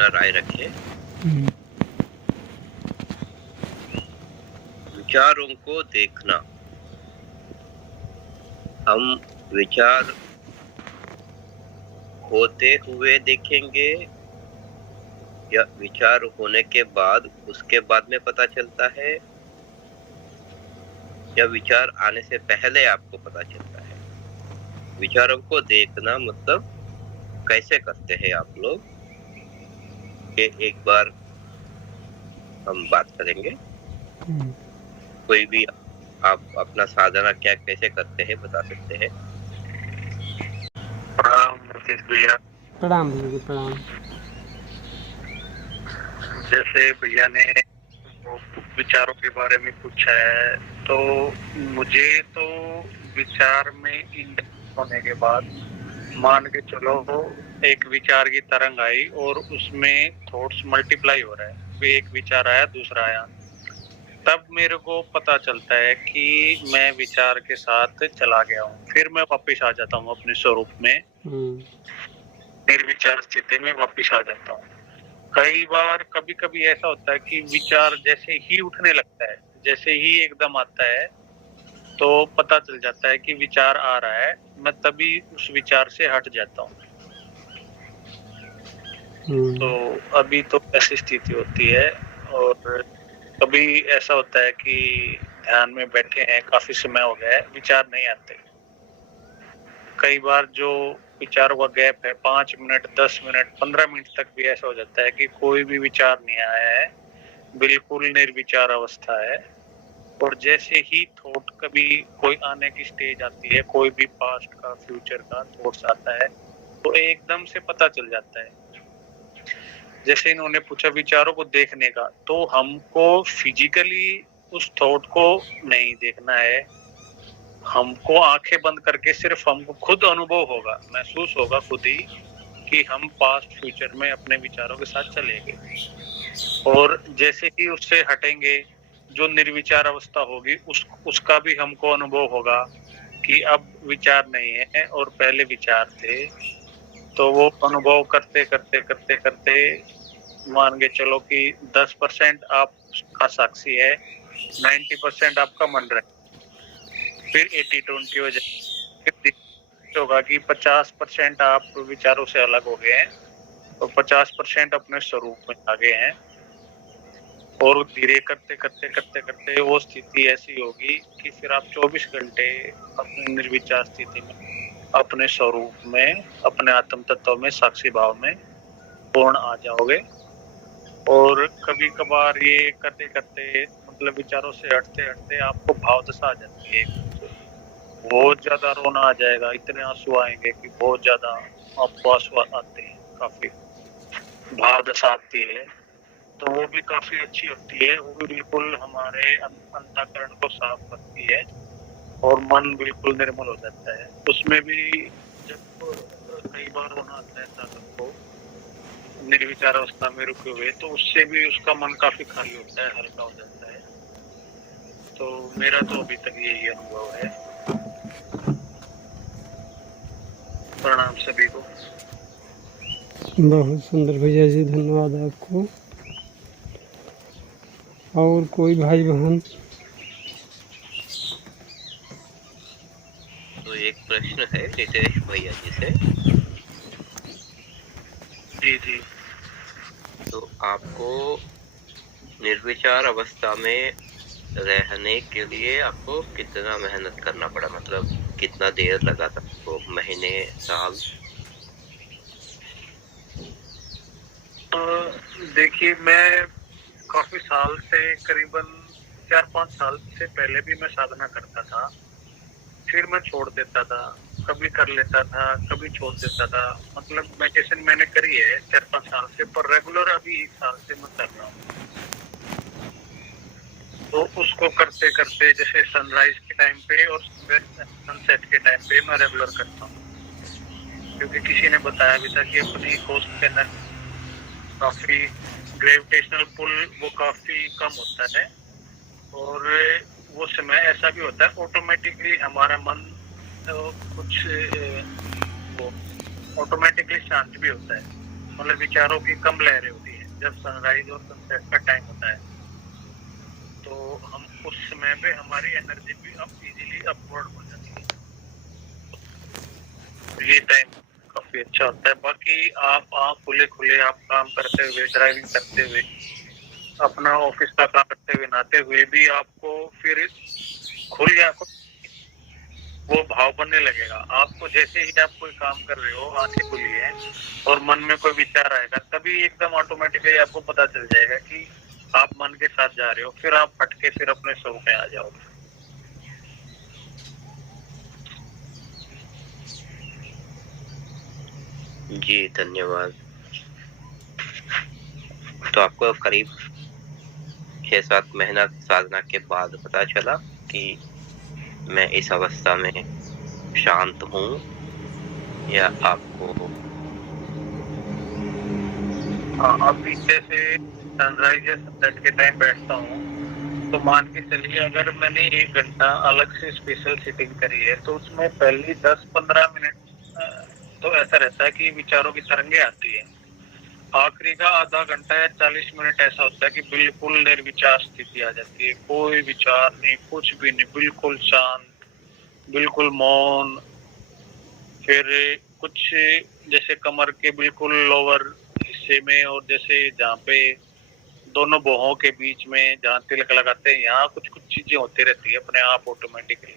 अपना राय रखें। विचारों को देखना, हम विचार होते हुए देखेंगे या विचार होने के बाद उसके बाद में पता चलता है, या विचार आने से पहले आपको पता चलता है? विचारों को देखना मतलब कैसे करते हैं आप लोग, ये एक बार हम बात करेंगे। कोई भी आप अपना साधना क्या कैसे करते हैं बता सकते हैं? प्रणाम मुकेश भैया। प्रणाम भैया जी, प्रणाम। जैसे भैया ने वो विचारों के बारे में पूछा है, तो मुझे तो विचार में इंटरेस्ट होने के बाद मान के चलो एक विचार की तरंग आई और उसमें थॉट्स मल्टीप्लाई हो रहा है, फिर एक विचार आया, दूसरा आया, तब मेरे को पता चलता है कि मैं विचार के साथ चला गया हूँ। फिर मैं वापस आ जाता हूँ अपने स्वरूप में, निर्विचार स्थिति में वापस आ जाता हूँ। कई बार कभी कभी ऐसा होता है कि विचार जैसे ही उठने लगता है, जैसे ही एकदम आता है तो पता चल जाता है कि विचार आ रहा है, मैं तभी उस विचार से हट जाता हूँ। तो अभी तो ऐसी स्थिति होती है। और कभी ऐसा होता है कि ध्यान में बैठे हैं, काफी समय हो गया है, विचार नहीं आते। कई बार जो विचारों का गैप है 5 मिनट, 10 मिनट, 15 मिनट तक भी ऐसा हो जाता है कि कोई भी विचार नहीं आया है, बिल्कुल निर्विचार अवस्था है। और जैसे ही थॉट कभी कोई आने की स्टेज आती है, कोई भी पास्ट का, फ्यूचर का थॉट्स आता है, तो एकदम से पता चल जाता है। जैसे इन्होंने पूछा विचारों को देखने का, तो हमको फिजिकली उस थॉट को नहीं देखना है, हमको आंखें बंद करके सिर्फ हमको खुद अनुभव होगा, महसूस होगा खुद ही कि हम पास्ट फ्यूचर में अपने विचारों के साथ चलेंगे। और जैसे ही उससे हटेंगे, जो निर्विचार अवस्था होगी उसका भी हमको अनुभव होगा कि अब विचार नहीं है और पहले विचार थे। तो वो अनुभव करते करते करते करते मान के चलो कि 10% आपका साक्षी है, 90% आपका मन रहे, फिर 80-20 हो जाए, होगा कि 50% आप विचारों से अलग हो गए हैं और 50% अपने स्वरूप में आ गए हैं। और धीरे करते करते करते करते वो स्थिति ऐसी होगी कि फिर आप 24 घंटे अपने निर्विचार स्थिति में, अपने स्वरूप में, अपने आत्म तत्व में, साक्षी भाव में पूर्ण आ जाओगे। और कभी कभार ये करते करते मतलब विचारों से हटते हटते आपको भाव दशा आ जाती है, बहुत ज्यादा रोना आ जाएगा, इतने आंसू आएंगे कि बहुत ज्यादा आपको आंसू आते हैं, काफी भाव दशा आती है। तो वो भी काफी अच्छी होती है, वो भी बिल्कुल हमारे अंतःकरण को साफ करती है और मन बिल्कुल निर्मल हो जाता है। उसमें भी जब कई बार रोना आता है साधक को निर्विचार अवस्था में रुके हुए, तो उससे भी उसका मन काफी खाली होता है, हल्का हो जाता है। तो मेरा तो अभी तक यही अनुभव है। प्रणाम सभी को। बहुत सुंदर भैया जी, धन्यवाद आपको। और कोई भाई बहन? तो एक प्रश्न है नितेश भैया जी से। जी जी। तो आपको निर्विचार अवस्था में रहने के लिए आपको कितना मेहनत करना पड़ा, मतलब कितना देर लगा था आपको, महीने, साल? देखिए, मैं काफी साल से, करीबन 4-5 साल से पहले भी मैं साधना करता था, फिर मैं छोड़ देता था, कभी कर लेता था, कभी छोड़ देता था। मतलब मेडिटेशन मैंने करी है 4-5 साल से, पर रेगुलर अभी 1 साल से मैं कर रहा हूँ। तो उसको करते करते जैसे सनराइज के टाइम पे और सनसेट के टाइम पे मैं रेगुलर करता हूँ, क्योंकि किसी ने बताया भी था कि अपनी कोस्ट के अंदर काफी ग्रेविटेशनल पुल वो काफी कम होता है, और वो समय ऐसा भी होता है ऑटोमेटिकली हमारा मन कुछ वो ऑटोमेटिकली शांत भी होता है। मतलब विचारों की कम लहरें होती है। जब सनराइज और सनसेट का टाइम होता है तो हम उस समय पे हमारी एनर्जी भी अब इजीली अपवर्ड हो जाती है। ये टाइम काफी अच्छा होता है। बाकी आप खुले खुले आप काम करते हुए, ड्राइविंग करते हुए, अपना ऑफिस का काम करते हुए, नहाते हुए भी आपको फिर खुल गया वो भाव बनने लगेगा। आपको जैसे ही आप कोई काम कर रहे हो, आंखें खुली है और मन में कोई विचार आएगा, तभी एकदम ऑटोमेटिकली आपको पता चल जाएगा कि आप मन के साथ जा रहे हो। फिर आप हटके फिर अपने स्व में आ जाओगे। जी धन्यवाद। तो आपको करीब 6-7 महीना साधना के बाद पता चला कि मैं इस अवस्था में शांत हूँ, या आपको? हाँ, अभी जैसे सनराइज या सनसेट के टाइम बैठता हूँ तो मान के चलिए अगर मैंने 1 घंटा अलग से स्पेशल सिटिंग करी है तो उसमें पहली 10-15 मिनट तो ऐसा रहता है कि विचारों की तरंगे आती है। आखिरी का आधा घंटा या 40 मिनट ऐसा होता है कि बिल्कुल निर्विचार स्थिति आ जाती है। कोई विचार नहीं, कुछ भी नहीं, बिल्कुल शांत, बिल्कुल मौन। फिर कुछ जैसे कमर के बिल्कुल लोअर हिस्से में और जैसे जहाँ पे दोनों भौहों के बीच में जहाँ तिलक लगाते हैं, यहाँ कुछ कुछ चीजें होती रहती है अपने आप ऑटोमेटिकली।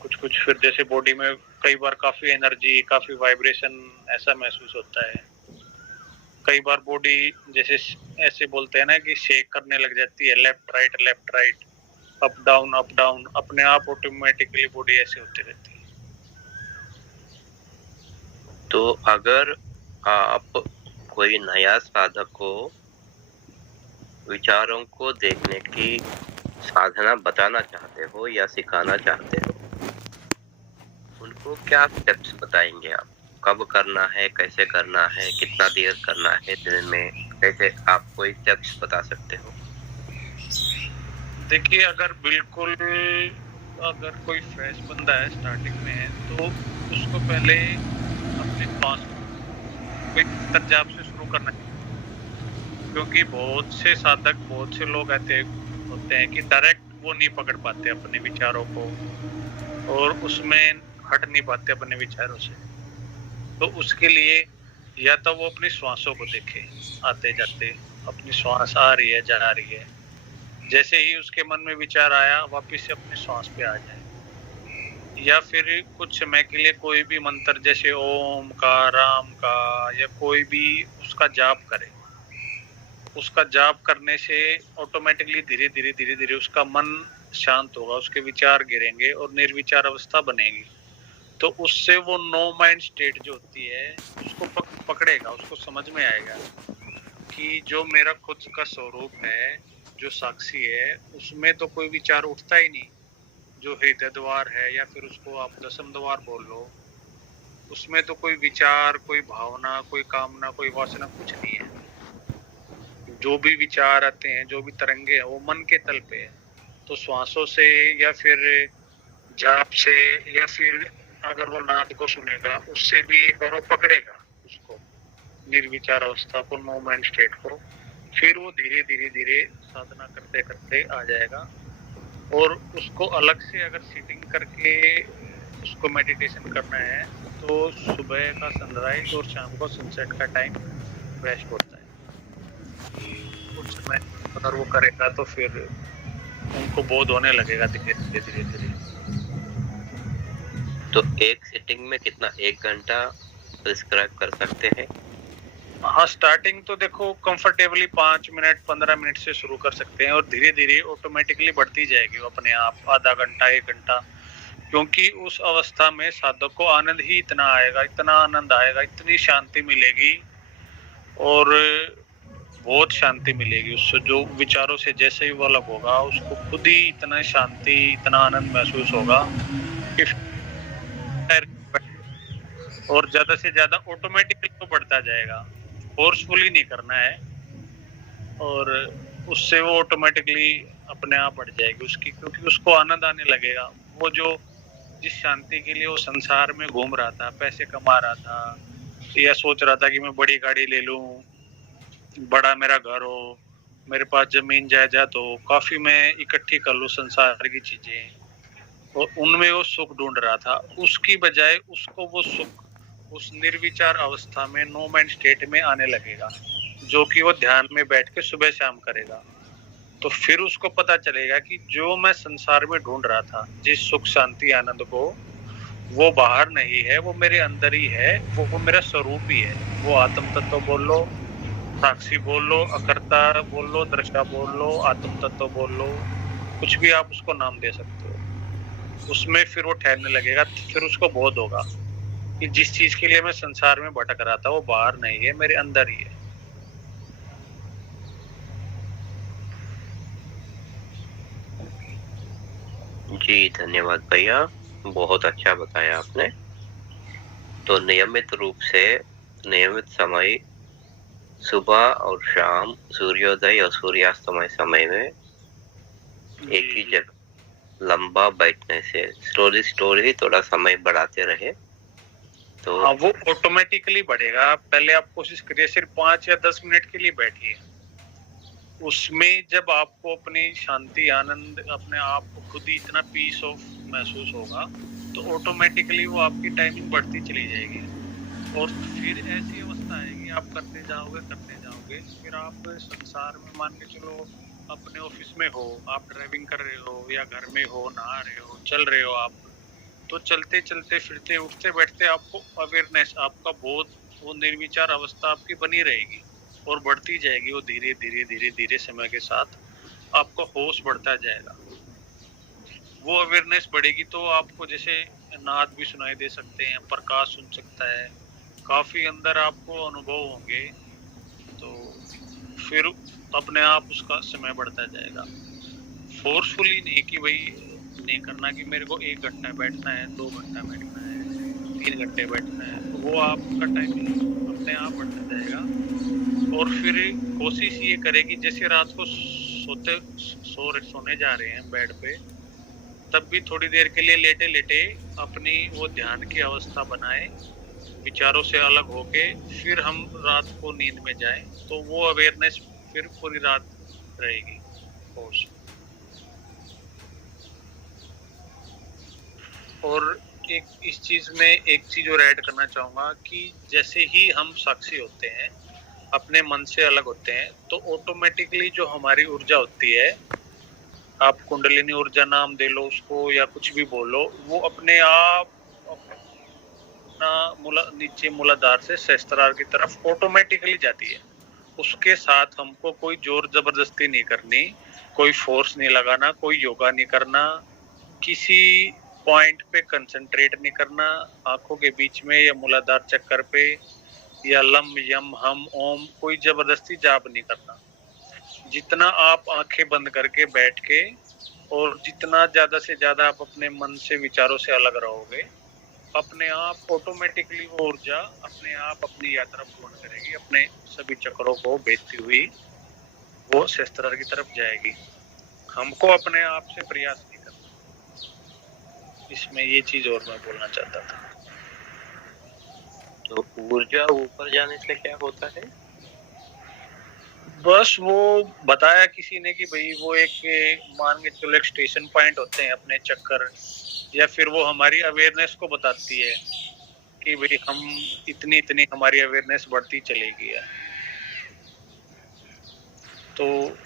कुछ कुछ फिर जैसे बॉडी में कई बार काफी एनर्जी, काफी वाइब्रेशन ऐसा महसूस होता है। कई बार बॉडी जैसे ऐसे बोलते हैं ना कि शेक करने लग जाती है, लेफ्ट राइट, अप डाउन, अपने आप ऑटोमेटिकली बॉडी ऐसे होती रहती है। तो अगर आप कोई नया साधक को विचारों को देखने की साधना बताना चाहते हो या सिखाना चाहते हो, उनको क्या स्टेप्स बताएंगे आप? कब करना है, कैसे करना है, कितना देर करना है दिन में, कैसे आप कोई स्टेप्स बता सकते हो? देखिए, अगर कोई फ्रेश बंदा है, स्टार्टिंग में है, तो उसको पहले अपने श्वास को तरजाब से शुरू करना चाहिए। क्योंकि बहुत से लोग ऐसे होते हैं कि डायरेक्ट वो नहीं पकड़ पाते अपने विचारों को और उसमें हट नहीं पाते अपने विचारों से। तो उसके लिए या तो वो अपनी श्वासों को देखे, आते जाते अपनी श्वास आ रही है, जा रही है। जैसे ही उसके मन में विचार आया, वापस से अपने श्वास पे आ जाए। या फिर कुछ समय के लिए कोई भी मंत्र जैसे ओम का, राम का या कोई भी उसका जाप करे। उसका जाप करने से ऑटोमेटिकली धीरे धीरे उसका मन शांत होगा, उसके विचार गिरेंगे और निर्विचार अवस्था बनेगी। तो उससे वो नो माइंड स्टेट जो होती है उसको पकड़ेगा, उसको समझ में आएगा कि जो मेरा खुद का स्वरूप है, जो साक्षी है, उसमें तो कोई विचार उठता ही नहीं। जो हृदय द्वार है या फिर उसको आप दसम द्वार बोल लो, उसमें तो कोई विचार, कोई भावना, कोई कामना, कोई वासना कुछ नहीं है। जो भी विचार आते हैं, जो भी तरंगे हैं, वो मन के तल पे है। तो श्वासों से या फिर जाप से या फिर अगर वो नाद को सुनेगा, उससे भी एक बार वो पकड़ेगा उसको, निर्विचार अवस्था को, नो माइंड स्टेट को। फिर वो धीरे धीरे साधना करते करते आ जाएगा। और उसको अलग से अगर सिटिंग करके उसको मेडिटेशन करना है तो सुबह का सनराइज और शाम को सनसेट का टाइम बेस्ट होता है। उस समय अगर वो करेगा तो फिर उनको बोध होने लगेगा धीरे धीरे। तो एक सिटिंग में कितना, 1 घंटा प्रिस्क्राइब कर सकते हैं? हाँ, स्टार्टिंग तो देखो कंफर्टेबली 5 मिनट 15 मिनट से शुरू कर सकते हैं और धीरे धीरे ऑटोमेटिकली बढ़ती जाएगी वो अपने आप, आधा घंटा 1 घंटा। क्योंकि उस अवस्था में साधक को आनंद ही इतना आएगा, इतना आनंद आएगा, इतनी शांति मिलेगी और बहुत शांति मिलेगी उससे। जो विचारों से जैसे ही वो अलग होगा, उसको खुद ही इतना शांति, इतना आनंद महसूस होगा कि और ज्यादा से ज्यादा ऑटोमेटिकली तो बढ़ता जाएगा, फोर्सफुली नहीं करना है। और उससे वो ऑटोमेटिकली अपने आप बढ़ जाएगी उसकी, क्योंकि उसको आनंद आने लगेगा। वो जो जिस शांति के लिए वो संसार में घूम रहा था, पैसे कमा रहा था, या सोच रहा था कि मैं बड़ी गाड़ी ले लूं, बड़ा मेरा घर हो, मेरे पास जमीन जायदाद हो, काफी मैं इकट्ठी कर लूं संसार की चीजें, और उनमें वो सुख ढूंढ रहा था। उसकी बजाय उसको वो सुख उस निर्विचार अवस्था में, नो माइंड स्टेट में आने लगेगा, जो कि वो ध्यान में बैठ के सुबह शाम करेगा। तो फिर उसको पता चलेगा कि जो मैं संसार में ढूंढ रहा था, जिस सुख शांति आनंद को, वो बाहर नहीं है, वो मेरे अंदर ही है, वो मेरा स्वरूप ही है। वो आत्म तत्व बोल लो, साक्षी बोल लो, अकर्ता बोल लो, दृष्टा बोल लो, आत्म तत्व बोल लो, कुछ भी आप उसको नाम दे सकते हो। उसमें फिर वो ठहरने लगेगा। फिर उसको बोध होगा कि जिस चीज के लिए मैं संसार में भटक रहा था वो बाहर नहीं है, मेरे अंदर ही है। जी धन्यवाद भैया, बहुत अच्छा बताया आपने। तो नियमित रूप से नियमित समय सुबह और शाम, सूर्योदय और सूर्यास्त समय में एक ही जगह लंबा बैठने से स्लोली थोड़ा समय बढ़ाते रहे तो हाँ, वो ऑटोमेटिकली बढ़ेगा। आप पहले आप कोशिश करिए, सिर्फ 5 या 10 मिनट के लिए बैठिए। उसमें जब आपको अपनी शांति, आनंद, अपने आप को खुद ही इतना पीस ऑफ महसूस होगा, तो ऑटोमेटिकली वो आपकी टाइमिंग बढ़ती चली जाएगी। और फिर ऐसी अवस्था आएगी, आप करते जाओगे, फिर आप संसार में, मान के चलो अपने ऑफिस में हो, आप ड्राइविंग कर रहे हो या घर में हो, नहा रहे हो, चल रहे हो आप, तो चलते चलते फिरते उठते बैठते आपको अवेयरनेस, आपका बोध, वो निर्विचार अवस्था आपकी बनी रहेगी और बढ़ती जाएगी। वो धीरे धीरे धीरे धीरे समय के साथ आपका होश बढ़ता जाएगा। वो अवेयरनेस बढ़ेगी तो आपको जैसे नाद भी सुनाई दे सकते हैं, प्रकाश सुन सकता है, काफी अंदर आपको अनुभव होंगे। तो फिर अपने आप उसका समय बढ़ता जाएगा। फोर्सफुली नहीं कि भाई नहीं करना कि मेरे को 1 घंटा बैठना है, 2 घंटा बैठना है, 3 घंटे बैठना है, तो वो आपका टाइमिंग अपने आप बढ़ता जाएगा। और फिर कोशिश ये करेगी, जैसे रात को सोने जा रहे हैं बेड पे, तब भी थोड़ी देर के लिए लेटे लेटे अपनी वो ध्यान की अवस्था बनाए, विचारों से अलग होके फिर हम रात को नींद में जाएं, तो वो अवेयरनेस फिर पूरी रात रहेगी। होश। और एक इस चीज में एक चीज और ऐड करना चाहूंगा कि जैसे ही हम साक्षी होते हैं, अपने मन से अलग होते हैं, तो ऑटोमेटिकली जो हमारी ऊर्जा होती है, आप कुंडलिनी ऊर्जा नाम दे लो उसको या कुछ भी बोलो, वो अपने आप अपना नीचे मूलाधार से सहस्त्रार की तरफ ऑटोमेटिकली जाती है। उसके साथ हमको कोई जोर जबरदस्ती नहीं करनी, कोई फोर्स नहीं लगाना, कोई योगा नहीं करना, किसी पॉइंट पे कंसंट्रेट नहीं करना, आंखों के बीच में या मूलाधार चक्कर पे या लम यम हम ओम, कोई जबरदस्ती जाप नहीं करना। जितना आप आंखें बंद करके बैठ के और जितना ज्यादा से ज्यादा आप अपने मन से, विचारों से अलग रहोगे, अपने आप ऑटोमेटिकली वो ऊर्जा अपने आप अपनी यात्रा पूर्ण करेगी, अपने सभी चक्रों को भेजती हुई वो सहस्त्रार की तरफ जाएगी। हमको अपने आप से प्रयास नहीं करना। इसमें ये चीज और मैं बोलना चाहता था। तो ऊर्जा ऊपर जाने से क्या होता है? बस वो बताया किसी ने कि भाई वो एक, मान के चलो, एक स्टेशन पॉइंट होते हैं अपने चक्कर, या फिर वो हमारी अवेयरनेस को बताती है कि भाई हम इतनी इतनी हमारी अवेयरनेस बढ़ती चलेगी है। तो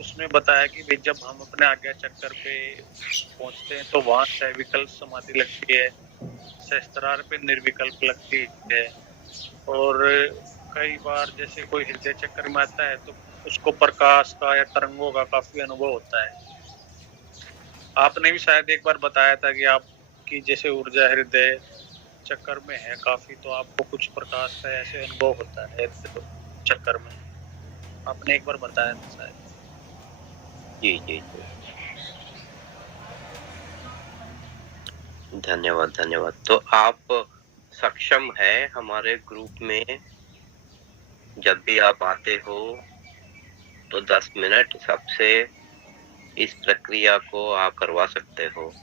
उसमें बताया कि भाई जब हम अपने आज्ञा चक्कर पे पहुंचते हैं तो वहां सविकल्प समाधि लगती है, सहस्त्रार पे निर्विकल्प लगती है, और कई बार जैसे कोई हृदय चक्कर में आता है तो उसको प्रकाश का या तरंगों का काफी अनुभव होता है। आपने भी शायद एक बार बताया था कि आपकी जैसे ऊर्जा हृदय चक्कर में है काफी, तो आपको कुछ प्रकाश का ऐसे अनुभव होता है चक्कर में। आपने एक बार बताया था शायद। जी जी जी, धन्यवाद धन्यवाद। तो आप सक्षम है हमारे ग्रुप में, जब भी आप आते हो तो 10 मिनट सबसे इस प्रक्रिया को आप करवा सकते हो,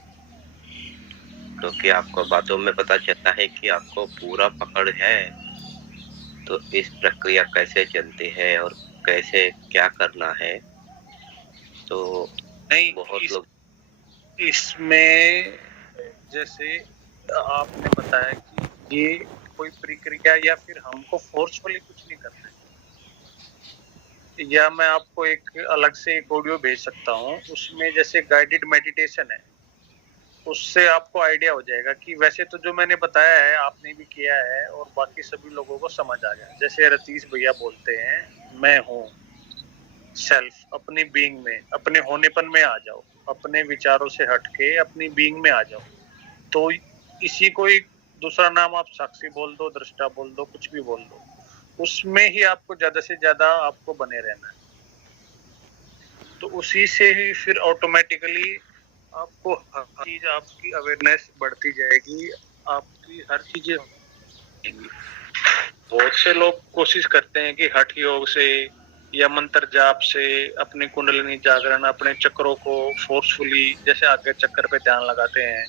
क्योंकि आपको बातों में पता चलता है कि आपको पूरा पकड़ है तो इस प्रक्रिया कैसे चलती है और कैसे क्या करना है, तो नहीं, बहुत लोग इसमें जैसे आपने बताया कि ये कोई प्रक्रिया या फिर हमको फोर्सफुली कुछ नहीं करना है, या मैं आपको एक अलग से एक ऑडियो भेज सकता हूँ, उसमें जैसे गाइडेड मेडिटेशन है, उससे आपको आइडिया हो जाएगा कि वैसे तो जो मैंने बताया है आपने भी किया है और बाकी सभी लोगों को समझ आ गया। जैसे रतीश भैया बोलते हैं, मैं हूँ सेल्फ, अपनी बीइंग में, अपने होनेपन में आ जाओ, अपने विचारों से हटके अपनी बीइंग में आ जाओ। तो इसी को एक दूसरा नाम आप साक्षी बोल दो, दृष्टा बोल दो, कुछ भी बोल दो, उसमें ही आपको ज्यादा से ज्यादा आपको बने रहना है। तो उसी से ही फिर ऑटोमेटिकली आपको हर चीज, आपकी अवेयरनेस बढ़ती जाएगी, आपकी हर चीजें होंगी। बहुत से लोग कोशिश करते हैं कि हठ योग से या मंत्र जाप से अपनी कुंडलिनी जागरण, अपने चक्रों को फोर्सफुली जैसे आगे चक्कर पे ध्यान लगाते हैं,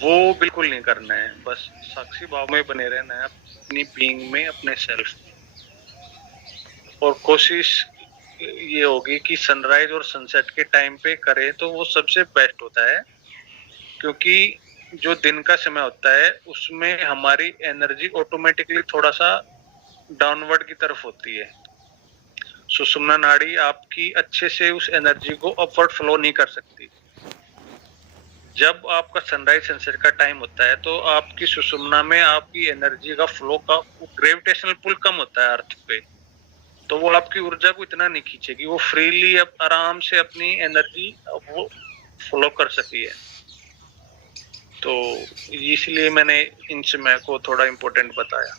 वो बिल्कुल नहीं करना है। बस साक्षी भाव में बने रहना है, अपनी बीइंग में, अपने सेल्फ में। और कोशिश ये होगी कि सनराइज और सनसेट के टाइम पे करें तो वो सबसे बेस्ट होता है, क्योंकि जो दिन का समय होता है उसमें हमारी एनर्जी ऑटोमेटिकली थोड़ा सा डाउनवर्ड की तरफ होती है। सुषुम्ना नाड़ी आपकी अच्छे से उस एनर्जी को अपवर्ड फ्लो नहीं कर सकती। जब आपका सनराइज सनसेट का टाइम होता है तो आपकी सुषुम्ना में आपकी एनर्जी का फ्लो का ग्रेविटेशनल पुल कम होता है अर्थ पे, तो वो आपकी ऊर्जा को इतना नहीं खींचेगी, वो फ्रीली अब आराम से अपनी एनर्जी वो फ्लो कर सकी है। तो इसलिए मैंने इन समय को थोड़ा इम्पोर्टेंट बताया।